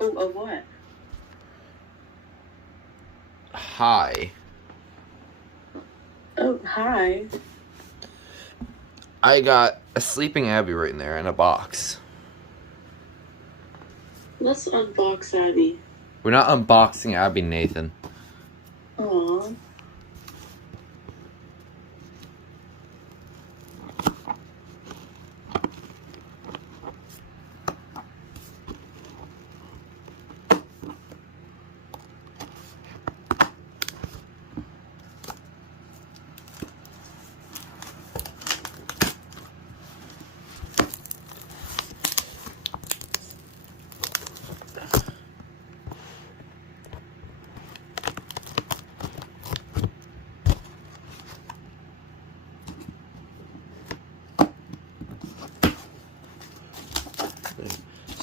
Oh, of what? Hi. Oh, hi. I got a sleeping Abby right in there in a box. Let's unbox Abby. We're not unboxing Abby, Nathan. Aww.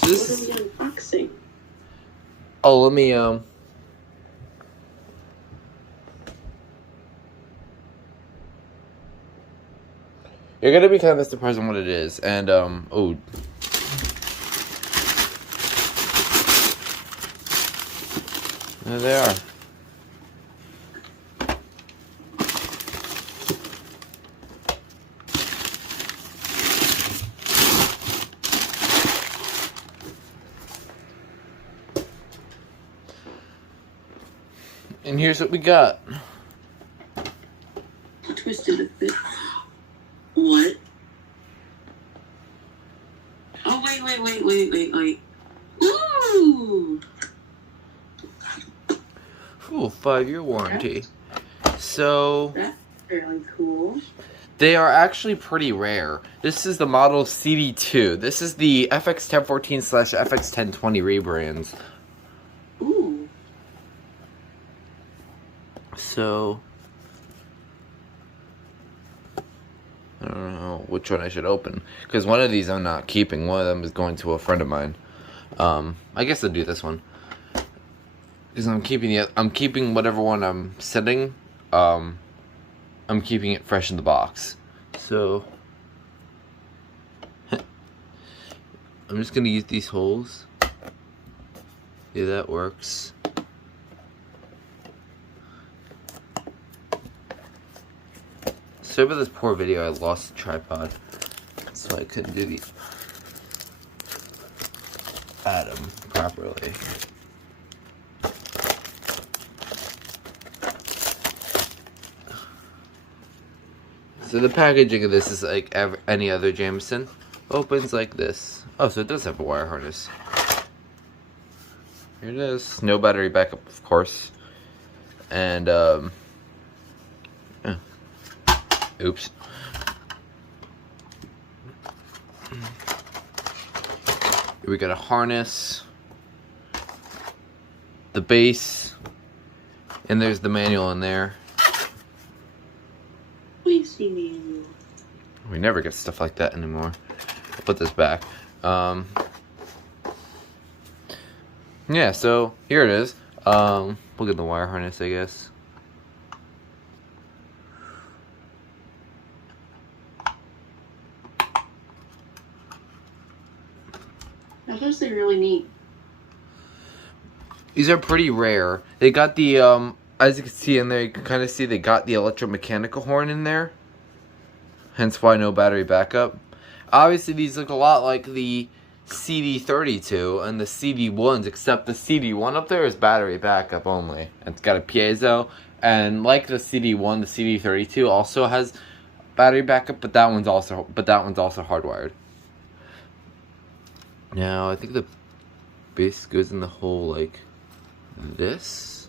So this What are we unboxing? Oh, let me You're gonna be kind of surprised on what it is, and oh. There they are. And here's what we got. Twisted a bit. What? Oh, wait. Ooh! Ooh, 5-year warranty. So That's fairly cool. they are actually pretty rare. This is the model CD-2. This is the FX1014/FX1020 rebrands. Ooh. So I don't know which one I should open, because one of these I'm not keeping. One of them is going to a friend of mine. I guess I'll do this one, because I'm keeping whatever one I'm setting. I'm keeping it fresh in the box. So I'm just gonna use these holes. Yeah, that works. Sorry about this poor video. I lost the tripod, so I couldn't do the atom properly. So the packaging of this is like any other Jameson. Opens like this. Oh, so it does have a wire harness. Here it is. No battery backup, of course. And yeah. Oops. Here we got a harness, the base, and there's the manual in there. Basic manual. We never get stuff like that anymore. I'll put this back. Yeah, so here it is. Look at the wire harness, I guess. That was really neat. These are pretty rare. They got the as you can see in there, you can kind of see they got the electromechanical horn in there. Hence why no battery backup. Obviously these look a lot like the CD-32 and the CD-1s, except the CD-1 up there is battery backup only. It's got a piezo, and like the CD-1, the CD-32 also has battery backup, but that one's also hardwired. Now I think the base goes in the hole like this.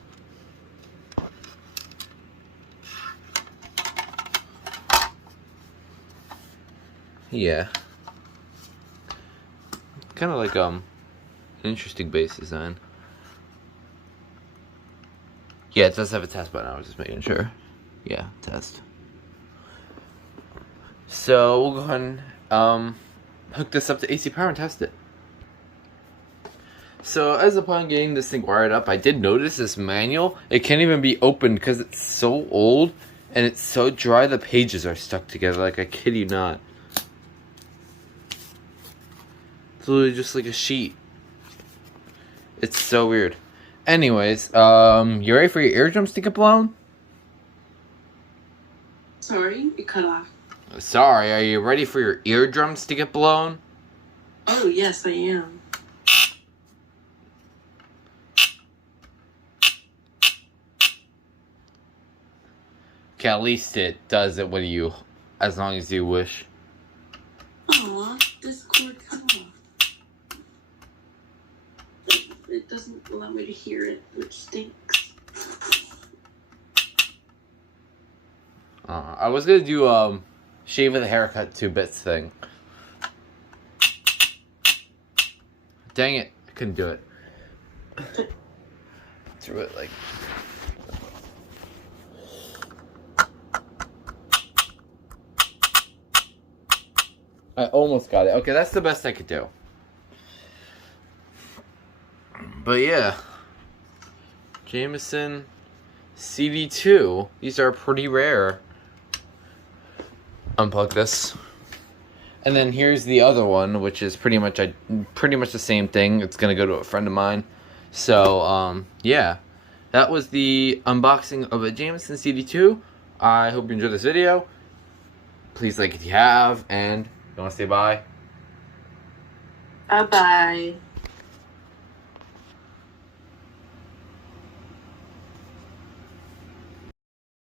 Yeah. Kind of like an interesting base design. Yeah, it does have a test button. I was just making sure. Yeah, test. So we'll go ahead and hook this up to AC power and test it. So as upon getting this thing wired up, I did notice this manual. It can't even be opened because it's so old and it's so dry. The pages are stuck together. Like, I kid you not. It's literally just like a sheet. It's so weird. Anyways, you ready for your eardrums to get blown? Sorry, it cut off. Sorry, are you ready for your eardrums to get blown? Oh, yes, I am. Okay, at least it does it with you, as long as you wish. Aw, this cord cut off. It doesn't allow me to hear it, which stinks. I was gonna do, shave with a haircut 2 bits thing. Dang it, I couldn't do it. Threw it like... I almost got it. Okay, that's the best I could do. But yeah. Jameson CD-2. These are pretty rare. Unplug this. And then here's the other one, which is pretty much the same thing. It's gonna go to a friend of mine. So, yeah. That was the unboxing of a Jameson CD-2. I hope you enjoyed this video. Please like if you have, and you want to say bye? Bye-bye.